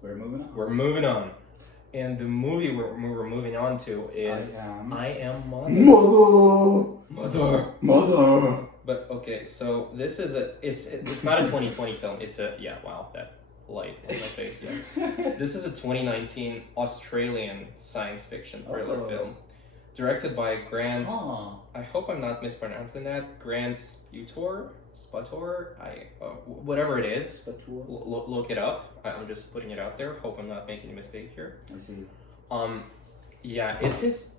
We're moving on. We're moving on. And the movie we're moving on to is I Am Mother. Mother. But okay, so this is it's not a 2020 film. It's a that light on my face. Yeah, this is a 2019 Australian science fiction thriller film, directed by Grant. I hope I'm not mispronouncing that. Grant Sputore. Whatever it is. Look it up. I'm just putting it out there. Hope I'm not making a mistake here. I see. Yeah, it's his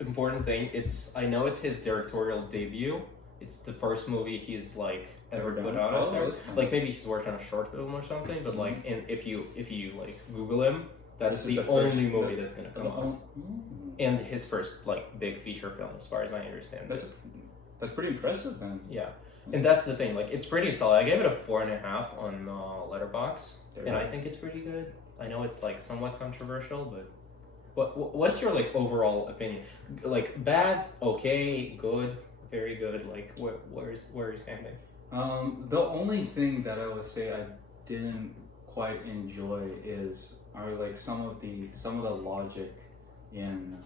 important thing. I know it's his directorial debut. It's the first movie he's like ever put out there. Okay. Like maybe he's worked on a short film or something, but like, and if you like Google him, that's the only movie that's gonna come up. And his first like big feature film, as far as I understand. That's pretty impressive then. Yeah, and that's the thing. Like, it's pretty solid. I gave it a 4.5 on Letterboxd, and I think it's pretty good. I know it's like somewhat controversial, but what's your like overall opinion? Like, bad, okay, good, very good. Like, where are you standing? The only thing that I would say I didn't quite enjoy are like some of the logic in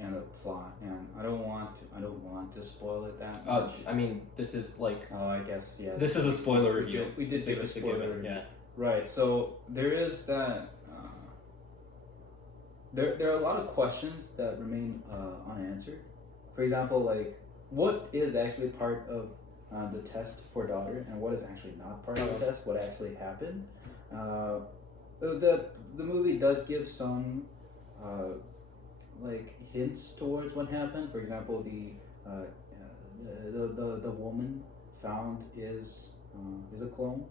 the plot, and I don't want to spoil it that much. I mean, this is like I guess yeah. This is a spoiler review. We did say a spoiler review. Yeah. Right. So there is that. There are a lot of questions that remain unanswered. For example, like, what is actually part of the test for daughter, and what is actually not part of the test? What actually happened? The movie does give some like hints towards what happened. For example, the woman found is a clone.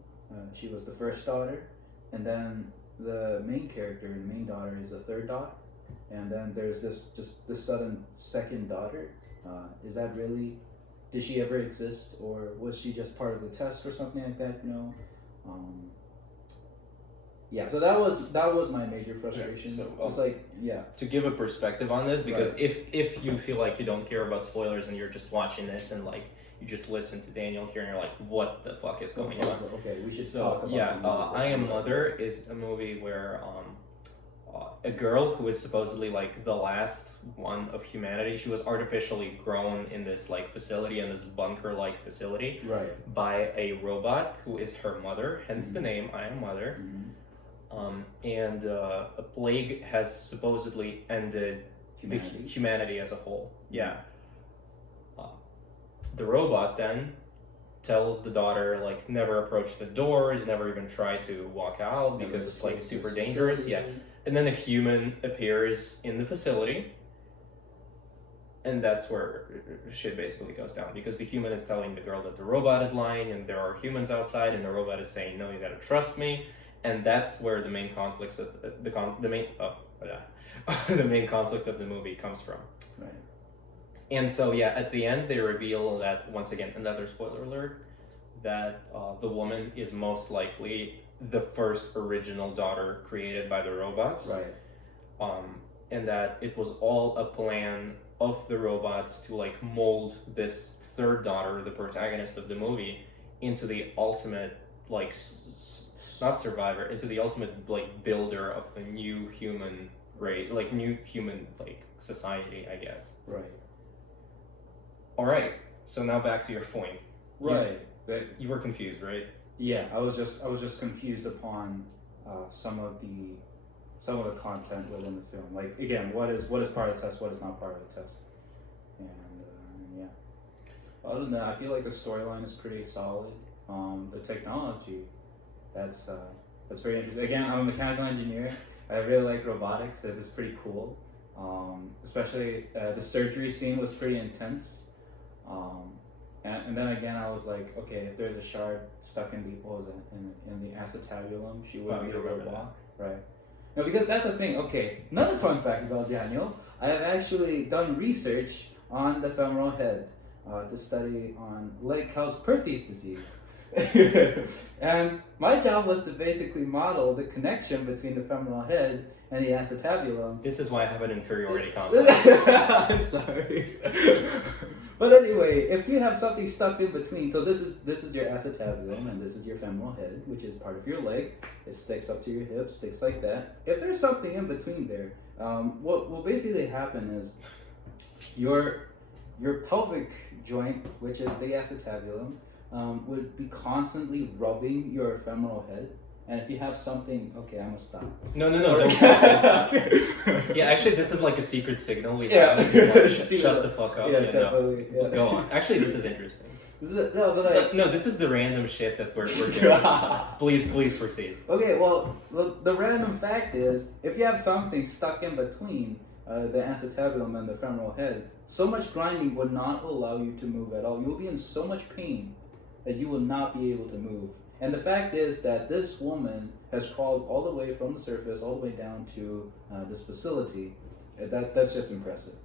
She was the first daughter, and then the main character, the main daughter, is the third daughter, and then there's this sudden second daughter. Is that really? Did she ever exist, or was she just part of the test or something like that? Yeah, so that was my major frustration. Yeah, so, to give a perspective on this, because if you feel like you don't care about spoilers and you're just watching this and like you just listen to Daniel here and you're like, what the fuck is going on? Okay, we should talk about I Am Mother is a movie where a girl who is supposedly like the last one of humanity, she was artificially grown in this like facility, in this bunker-like facility, by a robot who is her mother, hence the name I Am Mother. And a plague has supposedly ended humanity as a whole. Yeah. The robot then tells the daughter, like, never approach the doors, never even try to walk out because it's like super dangerous. Yeah. And then a human appears in the facility, and that's where shit basically goes down, because the human is telling the girl that the robot is lying and there are humans outside, and the robot is saying, no, you gotta trust me. And that's where the main conflicts of the main conflict of the movie comes from. Right. And so at the end they reveal that, once again, another spoiler alert, that the woman is most likely the first original daughter created by the robots. Right. And that it was all a plan of the robots to like mold this third daughter, the protagonist of the movie, into the ultimate like not survivor, into the ultimate like builder of a new human race, like new human like society, I guess. Right. All right. So now back to your point. Right. You were confused, right? Yeah, I was just confused upon some of the content within the film. Like, again, what is part of the test, what is not part of the test, and yeah. Other than that, I feel like the storyline is pretty solid. The technology, that's very interesting. Again, I'm a mechanical engineer. I really like robotics. That is pretty cool. Especially the surgery scene was pretty intense. And then again, I was like, okay, if there's a shard stuck in the acetabulum, she would be able to walk, right? No, because that's the thing. Okay, another fun fact about Daniel: I have actually done research on the femoral head to study on Legg-Calvé-Perthes disease. And my job was to basically model the connection between the femoral head and the acetabulum. This is why I have an inferiority complex. I'm sorry. But anyway, if you have something stuck in between, so this is your acetabulum and this is your femoral head, which is part of your leg. It sticks up to your hips, sticks like that. If there's something in between there, what will basically happen is your pelvic joint, which is the acetabulum, would be constantly rubbing your femoral head. And if you have something, okay, I'm gonna stop. No, don't stop. Yeah, actually, this is like a secret signal we have. Like, shut the fuck up. Yeah, definitely. No. Go on. Actually, this is interesting. This is No, this is the random shit that we're doing. Please proceed. Okay, well, the random fact is, if you have something stuck in between the acetabulum and the femoral head, so much grinding would not allow you to move at all. You'll be in so much pain that you will not be able to move. And the fact is that this woman has crawled all the way from the surface, all the way down to this facility. That's just impressive.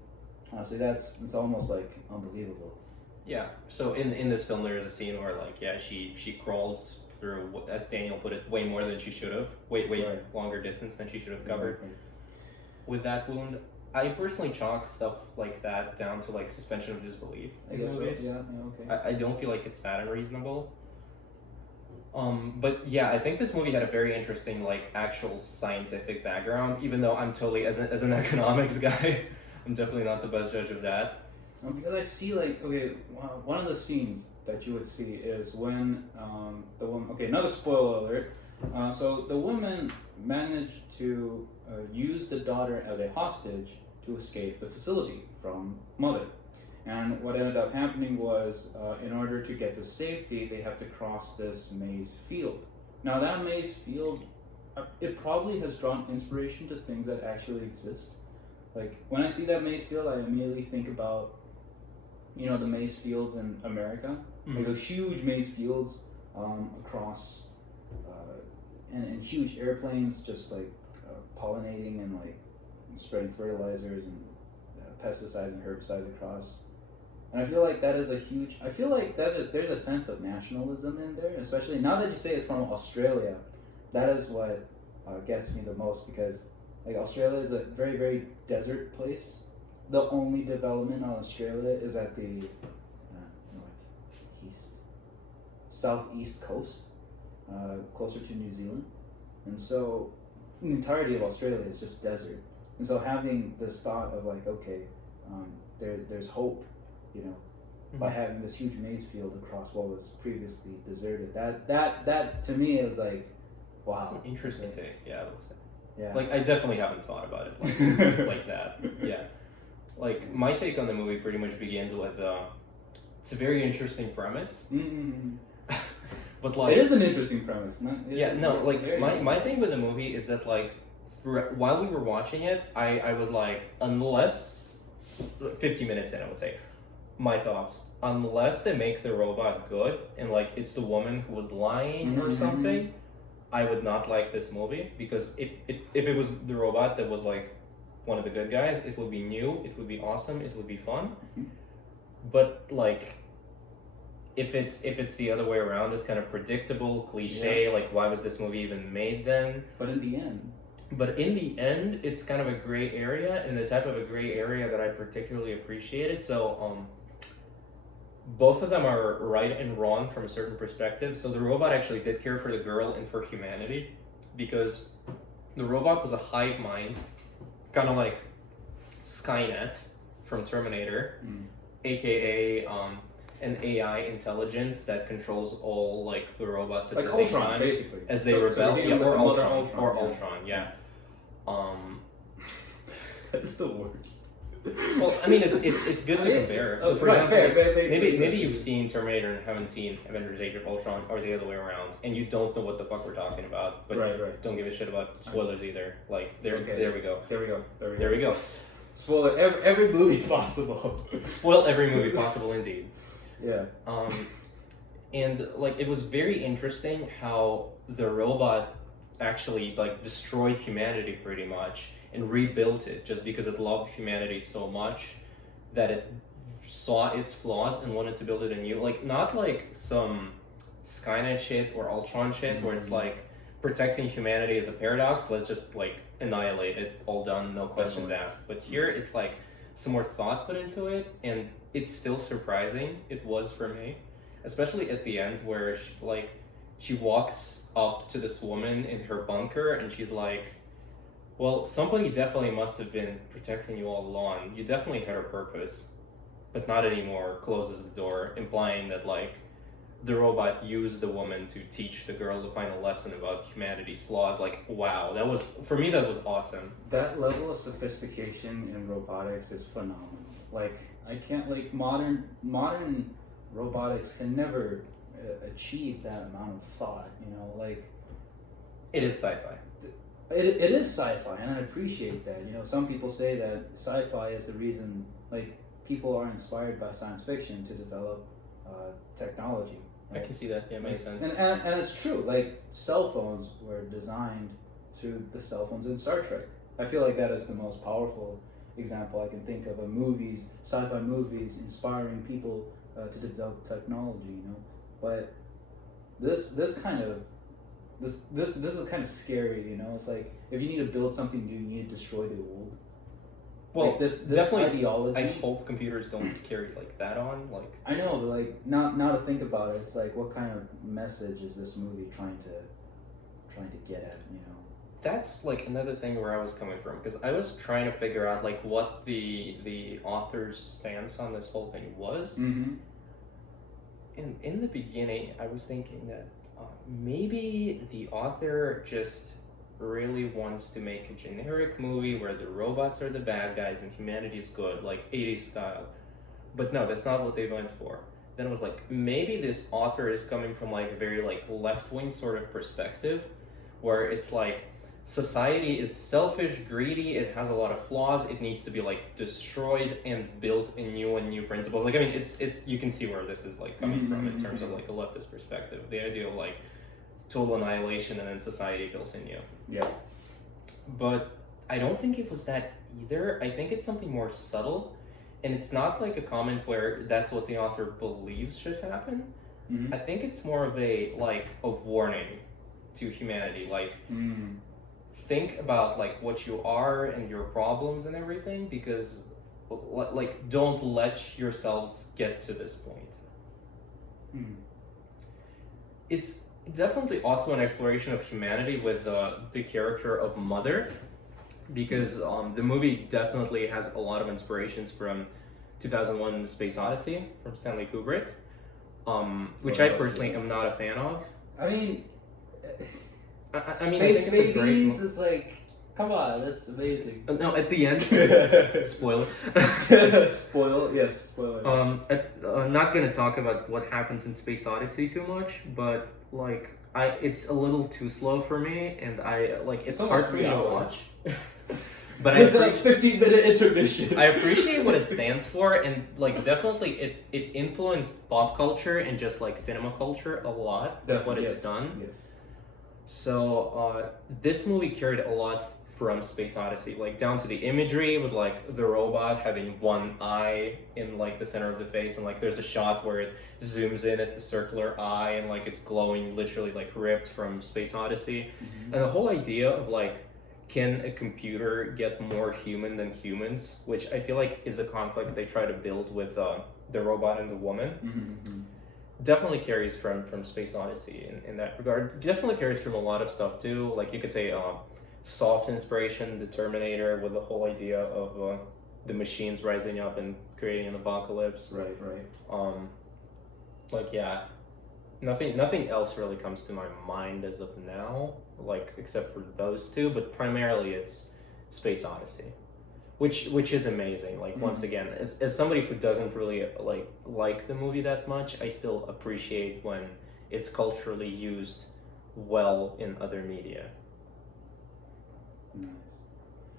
Honestly, it's almost like unbelievable. Yeah. So in this film, there is a scene where she crawls through, as Daniel put it, way more than she should have, way Right. longer distance than she should have covered. Exactly. With that wound, I personally chalk stuff like that down to like suspension of disbelief in movies. So. Yeah, okay. I don't feel like it's that unreasonable. But yeah, I think this movie had a very interesting, like, actual scientific background, even though I'm totally, as an economics guy, I'm definitely not the best judge of that. Because I see, like, okay, one of the scenes that you would see is when the woman, okay, another spoiler alert. So the woman managed to use the daughter as a hostage to escape the facility from mother. And what ended up happening was, in order to get to safety, they have to cross this maze field. Now that maze field, it probably has drawn inspiration to things that actually exist. Like, when I see that maze field, I immediately think about, the maze fields in America. Mm-hmm. Like those huge maze fields across, and huge airplanes just like pollinating and like spreading fertilizers and pesticides and herbicides across. And I feel like that is there's a sense of nationalism in there, especially now that you say it's from Australia. That is what gets me the most, because like Australia is a very, very desert place. The only development on Australia is at the southeast coast, closer to New Zealand. And so the entirety of Australia is just desert. And so having this thought of like, okay, there's hope, by having this huge maze field across what was previously deserted. That to me is like, wow. That's an interesting take, yeah, I would say. Yeah. Like, I definitely haven't thought about it like that. Yeah. Like, my take on the movie pretty much begins with, it's a very interesting premise. Mm-hmm. But like, it is an interesting premise. My thing with the movie is that like, while we were watching it, I was like, unless 15 minutes in, I would say, my thoughts, unless they make the robot good and like it's the woman who was lying or something, I would not like this movie, because if it was the robot that was like one of the good guys, it would be new, it would be awesome, it would be fun. But like, if it's the other way around, it's kind of predictable, cliche. Yeah. Like, why was this movie even made then? But in the end, it's kind of a gray area, and the type of a gray area that I particularly appreciated. So both of them are right and wrong from a certain perspective. So the robot actually did care for the girl and for humanity, because the robot was a hive mind, kind of like Skynet from Terminator, aka an AI intelligence that controls all like the robots at like the Ultron, same time, basically, as they rebel. Or Ultron. Yeah. That's the worst. Well, I mean, it's good to compare. So, for example, maybe you've seen Terminator and haven't seen Avengers: Age of Ultron, or the other way around, and you don't know what the fuck we're talking about, but don't give a shit about spoilers either. Like, there we go. There we go. Spoil every movie possible. Spoil every movie possible, indeed. Yeah. And like, it was very interesting how the robot actually like destroyed humanity pretty much and rebuilt it, just because it loved humanity so much that it saw its flaws and wanted to build it anew. Like, not like some Skynet shit or Ultron shit where it's like protecting humanity is a paradox, let's just like annihilate it, all done, no questions asked. But here it's like some more thought put into it, and it's still surprising. It was for me, especially at the end where she walks up to this woman in her bunker and she's like, well, somebody definitely must have been protecting you all along. You definitely had a purpose, but not anymore. Closes the door, implying that like the robot used the woman to teach the girl the final lesson about humanity's flaws. Like, wow, that was, for me, that was awesome. That level of sophistication in robotics is phenomenal. Like, I can't, like, modern robotics can never achieve that amount of thought, you know, like. It is sci-fi. It is sci-fi, and I appreciate that. You know, some people say that sci-fi is the reason, like, people are inspired by science fiction to develop technology. Right? I can see that. Yeah, it makes sense. And it's true. Like, cell phones were designed through the cell phones in Star Trek. I feel like that is the most powerful example I can think of movies, sci-fi movies, inspiring people to develop technology. You know, but this is kind of scary. You know, it's like if you need to build something new, you need to destroy the old. Well, like this definitely ideology. I hope computers don't carry like that on. Like, I know, but like now to think about it, it's like what kind of message is this movie trying to get at? You know, that's like another thing where I was coming from, because I was trying to figure out like what the author's stance on this whole thing was. Mm-hmm. In the beginning, I was thinking that maybe the author just really wants to make a generic movie where the robots are the bad guys and humanity's good, like 80s style. But no, that's not what they went for. Then I was like, maybe this author is coming from like a very like left-wing sort of perspective, where it's like society is selfish, greedy, it has a lot of flaws, it needs to be like destroyed and built in new principles. Like, I mean, it's you can see where this is like coming from in terms of like a leftist perspective. The idea of like total annihilation and then society built in you. Yeah. But I don't think it was that either. I think it's something more subtle, and it's not like a comment where that's what the author believes should happen. Mm-hmm. I think it's more of a warning to humanity, like think about like what you are and your problems and everything, because like don't let yourselves get to this point. It's definitely also an exploration of humanity with the character of Mother, because the movie definitely has a lot of inspirations from 2001 Space Odyssey from Stanley Kubrick, which I personally am not a fan of. I mean, I mean, Space I think Babies is like, come on, that's amazing. No, at the end, spoiler. Spoiler. I'm not gonna talk about what happens in Space Odyssey too much, but like, it's a little too slow for me, and it's hard for me to watch. But I appreciate 15-minute intermission. I appreciate what it stands for, and like definitely it influenced pop culture and just like cinema culture a lot. What it's done. Yes. So this movie carried a lot from Space Odyssey, like down to the imagery with like the robot having one eye in like the center of the face, and like there's a shot where it zooms in at the circular eye and like it's glowing, literally like ripped from Space Odyssey. And the whole idea of like, can a computer get more human than humans, which I feel like is a conflict they try to build with the robot and the woman. Definitely carries from Space Odyssey in that regard. Definitely carries from a lot of stuff too. Like you could say soft inspiration, the Terminator, with the whole idea of the machines rising up and creating an apocalypse. Right. Like, yeah, nothing else really comes to my mind as of now, like except for those two. But primarily it's Space Odyssey, which is amazing. Like once again, as somebody who doesn't really like the movie that much, I still appreciate when it's culturally used well in other media. Nice.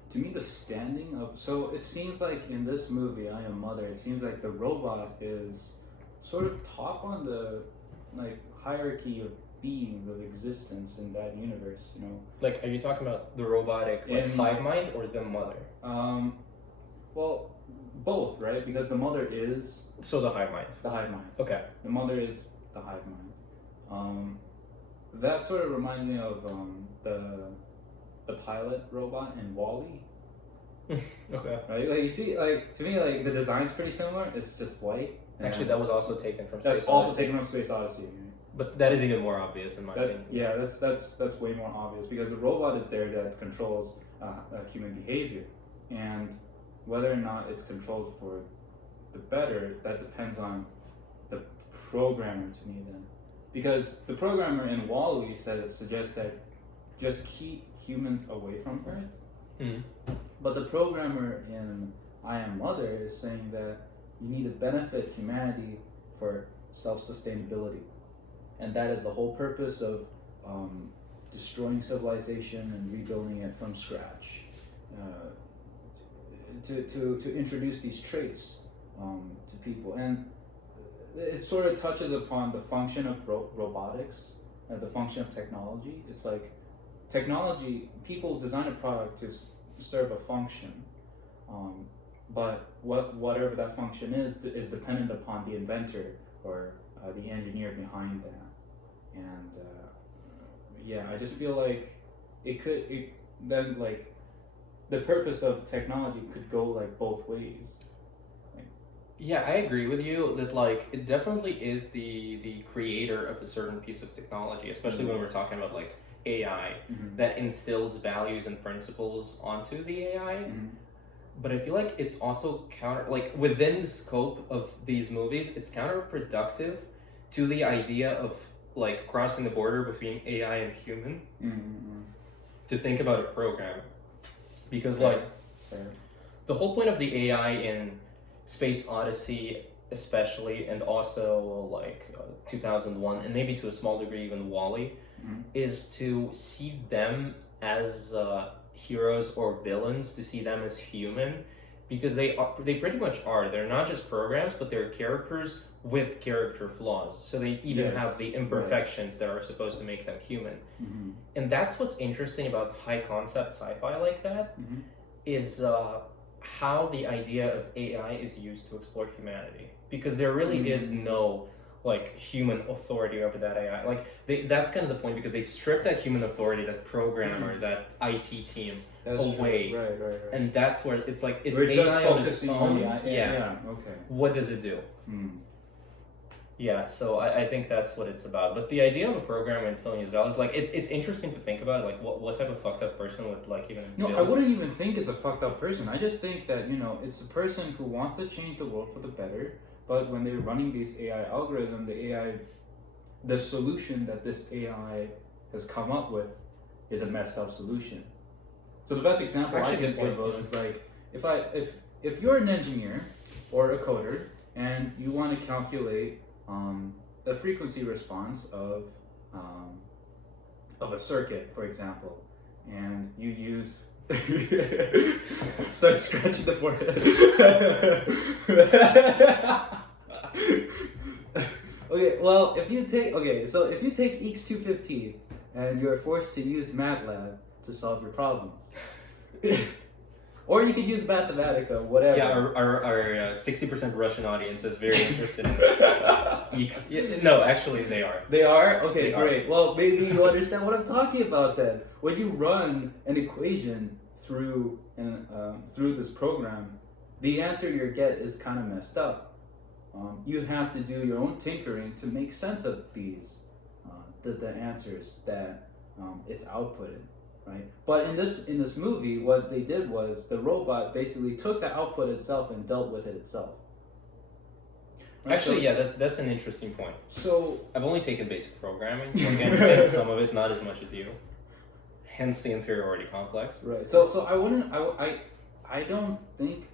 To me, the standing of, so it seems like in this movie, I Am Mother, it seems like the robot is sort of top on the like hierarchy of being, of existence in that universe, you know. Like, are you talking about the robotic hive mind or the mother? Well, both, right? Because the mother is the hive mind. The hive mind. Okay. The mother is the hive mind. That sort of reminds me of the pilot robot in WALL-E. Okay. Right? Like you see, like to me, like the design's pretty similar. It's just white. Actually, that was also taken from That's Space also Odyssey. taken from Space Odyssey. Right? But that is even more obvious in my opinion. Yeah, that's way more obvious because the robot is there that controls human behavior, and whether or not it's controlled for the better, that depends on the programmer to me then, because the programmer in Wall-E suggests that just keep humans away from Earth, but the programmer in I Am Mother is saying that you need to benefit humanity for self-sustainability. And that is the whole purpose of destroying civilization and rebuilding it from scratch. To introduce these traits to people. And it sort of touches upon the function of robotics, the function of technology. It's like technology, people design a product to serve a function. But whatever that function is dependent upon the inventor or the engineer behind that. And I just feel like the purpose of technology could go like both ways. Yeah, I agree with you that like it definitely is the creator of a certain piece of technology, especially when we're talking about like AI, that instills values and principles onto the AI. But I feel like it's also within the scope of these movies, it's counterproductive to the idea of like crossing the border between AI and human to think about a program. Because the whole point of the AI in Space Odyssey especially, and also like 2001, and maybe to a small degree even Wall-E, is to see them as heroes or villains, to see them as human, because they pretty much are. They're not just programs, but they're characters with character flaws. So they even have the imperfections that are supposed to make them human. And that's what's interesting about high concept sci-fi like that, is how the idea of AI is used to explore humanity. Because there really is no like human authority over that AI. Like that's kind of the point, because they strip that human authority, that programmer, that IT team away. Right. And that's where it's like it's we're just AI on its focusing own. on the AI. Okay. What does it do? Yeah, so I think that's what it's about. But the idea of a programmer instilling his values, like it's interesting to think about, like what type of fucked up person would like even No, build. I wouldn't even think it's a fucked up person. I just think that, it's a person who wants to change the world for the better, but when they're running this AI algorithm, the solution that this AI has come up with is a messed up solution. So the best example I can give of is like if you're an engineer or a coder and you want to calculate the frequency response of a circuit, for example, and you use start scratching the forehead. If you take X215 and you're forced to use MATLAB to solve your problems. Or you could use Mathematica, whatever. Yeah, our 60% Russian audience is very interested in X. No, actually, they are. They are? Okay, great. Are. Well, maybe you understand what I'm talking about then. When you run an equation through this program, the answer you get is kind of messed up. You have to do your own tinkering to make sense of these, the answers that it's outputted. Right, but in this movie, what they did was the robot basically took the output itself and dealt with it itself. Right? Actually, that's an interesting point. So I've only taken basic programming, so I can understand some of it, not as much as you. Hence the inferiority complex. Right. So I don't think,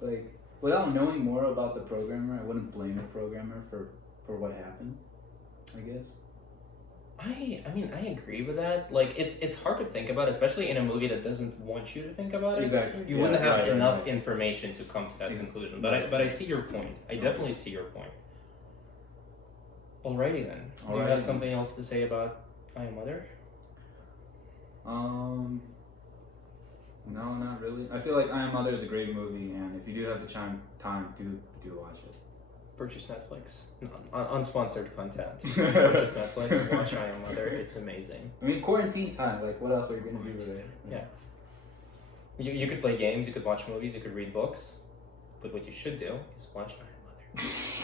like, without knowing more about the programmer, I wouldn't blame the programmer for what happened, I guess. I mean, I agree with that. Like, it's hard to think about, especially in a movie that doesn't want you to think about it. Exactly. You wouldn't have enough information to come to that conclusion. But I see your point. I definitely see your point. Alrighty then. Do you have something else to say about I Am Mother? No, not really. I feel like I Am Mother is a great movie, and if you do have the time, do watch it. Purchase Netflix. Unsponsored content. Purchase Netflix. Watch I Am Mother. It's amazing. I mean, quarantine time. Like, what else are you gonna do with it? Yeah. You could play games, you could watch movies, you could read books, but what you should do is watch Iron Mother.